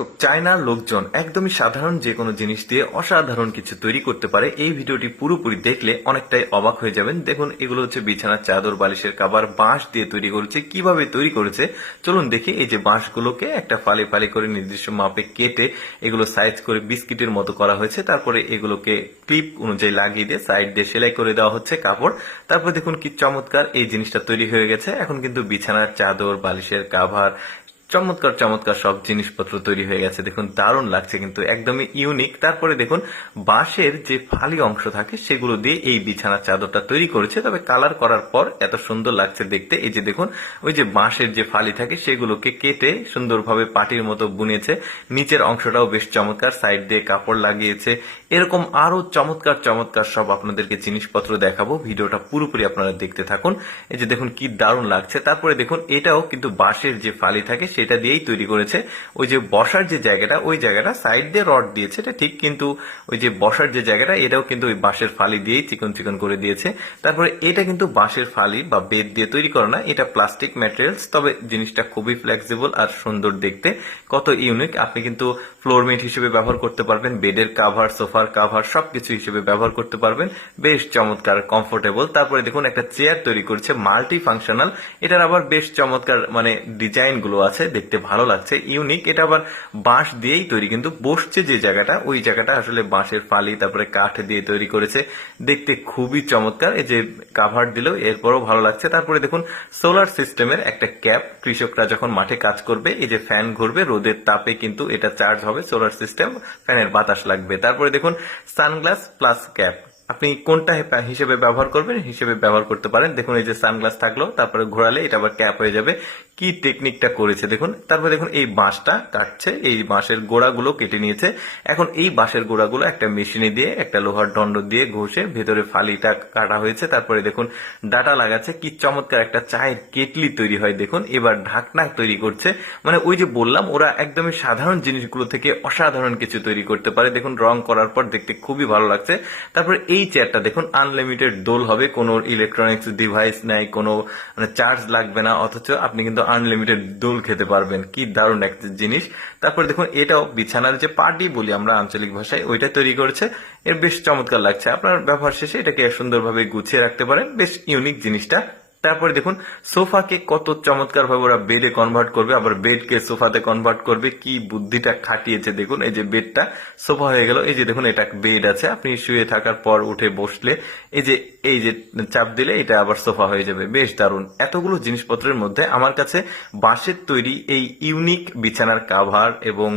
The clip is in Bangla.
দর্শক, চায়নার লোকজন একদমই সাধারণ যে কোনো জিনিস দিয়ে অসাধারণ কিছু তৈরি করতে পারে। এই ভিডিওটি পুরোপুরি দেখলে অনেকটাই অবাক হয়ে যাবেন। দেখুন, এগুলো হচ্ছে বিছানার চাদর, বালিশের কভার বাঁশ দিয়ে তৈরি করেছে। কিভাবে তৈরি করেছে চলুন দেখি। এই যে বাঁশগুলোকে একটা ফালি ফালি করে নির্দিষ্ট মাপে কেটে এগুলো সাইজ করে বিস্কিটের মতো করা হয়েছে। তারপরে এগুলোকে ক্লিপ অনুযায়ী লাগিয়ে দিয়ে সাইড দিয়ে সেলাই করে দেওয়া হচ্ছে কাপড়। তারপর দেখুন কি চমৎকার এই জিনিসটা তৈরি হয়ে গেছে। এখন কিন্তু বিছানার চাদর, বালিশের কভার, চমৎকার চমৎকার সব জিনিসপত্র তৈরি হয়ে গেছে। দেখুন, দারুণ লাগছে, কিন্তু একদমই ইউনিক। তারপরে দেখুন, বাঁশের যে ফালি অংশ থাকে সেগুলো দিয়ে এই বিছানার চাদরটা তৈরি করেছে। তবে কালার করার পর এত সুন্দর লাগছে দেখতে। এই যে দেখুন, ওই যে বাঁশের যে ফালি থাকে সেগুলোকে কেটে সুন্দরভাবে পাটির মতো বুনেছে। নিচের অংশটাও বেশ চমৎকার, সাইড দিয়ে কাপড় লাগিয়েছে। এরকম আরো চমৎকার চমৎকার সব আপনাদেরকে জিনিসপত্র দেখাবো। ভিডিওটা পুরোপুরি আপনারা দেখতে থাকুন। এই যে দেখুন কি দারুণ লাগছে। তারপরে দেখুন, এটাও কিন্তু বাঁশের যে ফালি থাকে সেটা দিয়েই তৈরি করেছে। ওই যে বসার যে জায়গাটা, ওই জায়গাটা সাইড দিয়ে রড দিয়েছে, এটা ঠিক, কিন্তু ওই যে বসার যে জায়গাটা এটাও কিন্তু ওই বাঁশের ফালি দিয়েই চিকন চিকন করে দিয়েছে। তারপরে এটা কিন্তু বাঁশের ফালি বা বেত দিয়ে তৈরি করা না, এটা প্লাস্টিক ম্যাটেরিয়ালস। তবে জিনিসটা খুবই ফ্লেক্সিবল আর সুন্দর দেখতে, কত ইউনিক। আপনি কিন্তু ফ্লোরমেট হিসেবে ব্যবহার করতে পারবেন, বেডের কাভার, সোফার কাভার সবকিছু হিসেবে ব্যবহার করতে পারবেন। বেশ চমৎকার, কমফোর্টেবল। তারপরে দেখুন, একটা চেয়ার তৈরি করেছে মাল্টি ফাংশনাল। এটার আবার বেশ চমৎকার মানে ডিজাইন গুলো আছে, দেখতে ভালো লাগছে, ইউনিক। এটা আবার বাঁশ দিয়েই তৈরি, কিন্তু বসছে যে জায়গাটা ওই জায়গাটা আসলে বাঁশের ফালি তারপরে কাঠ দিয়ে তৈরি করেছে। দেখতে খুবই চমৎকার। এই যে কাভার দিলেও এরপরও ভালো লাগছে। তারপরে দেখুন, সোলার সিস্টেমের একটা ক্যাপ। কৃষকরা যখন মাঠে কাজ করবে, এই যে ফ্যান ঘুরবে, রোদের তাপে কিন্তু এটা চার্জ হবে। সোলার সিস্টেম, ফ্যানের বাতাস লাগবে। তারপরে দেখুন, সানগ্লাস প্লাস ক্যাপ। আপনি কোনটা হিসেবে ব্যবহার করবেন হিসেবে ব্যবহার করতে পারেন। দেখুন, এই যে সানগ্লাস থাকলো, তারপরে ঘোরালে এটা আবার ক্যাপ হয়ে যাবে। কি টেকনিকটা করেছে দেখুন। তারপরে দেখুন, এই বাঁশটা কাটছে, এই বাঁশের গোড়াগুলো কেটে নিয়েছে। এখন এই বাঁশের গোড়াগুলো একটা মেশিনে দিয়ে, একটা লোহার দণ্ড দিয়ে ঘষে ভেতরে ফালিটা কাটা হয়েছে। তারপরে দেখুন, ডাটা লাগাচ্ছে। কি চমৎকার একটা চায়ের কেটলি তৈরি হয় দেখুন। এবার ঢাকনা তৈরি করছে। মানে ওই যে বললাম, ওরা একদমই সাধারণ জিনিসগুলো থেকে অসাধারণ কিছু তৈরি করতে পারে। দেখুন, রং করার পর দেখতে খুবই ভালো লাগছে। তারপরে এই চেয়ারটা দেখুন, আনলিমিটেড দোল হবে, কোনো ইলেকট্রনিক্স ডিভাইস নাই, কোনো মানে চার্জ লাগবে না, অথচ আপনি কিন্তু আনলিমিটেড দোল খেতে পারবেন। কি দারুণ একটা জিনিস। তারপরে দেখুন, এটাও বিছানার যে পাটি বলি আমরা আঞ্চলিক ভাষায়, ওইটা তৈরি করেছে। এর বেশ চমৎকার লাগছে। আপনার ব্যবহার শেষে এটাকে সুন্দরভাবে গুছিয়ে রাখতে পারেন। বেশ ইউনিক জিনিসটা। তারপরে দেখুন, সোফাকে কত চমৎকার ভাবে ওরা বেডে কনভার্ট করবে, আবার বেডকে সোফাতে কনভার্ট করবে। কি বুদ্ধিটা খাটিয়েছে দেখুন। এই যে বেডটা সোফা হয়ে গেল। এই যে দেখুন, এটা বেড আছে, আপনি শুয়ে থাকার পর উঠে বসলে এই যে চাপ দিলে এটা আবার সোফা হয়ে যাবে। বেশ দারুণ। এতগুলো জিনিসপত্রের মধ্যে আমার কাছে বাঁশের তৈরি এই ইউনিক বিছানার কাভার এবং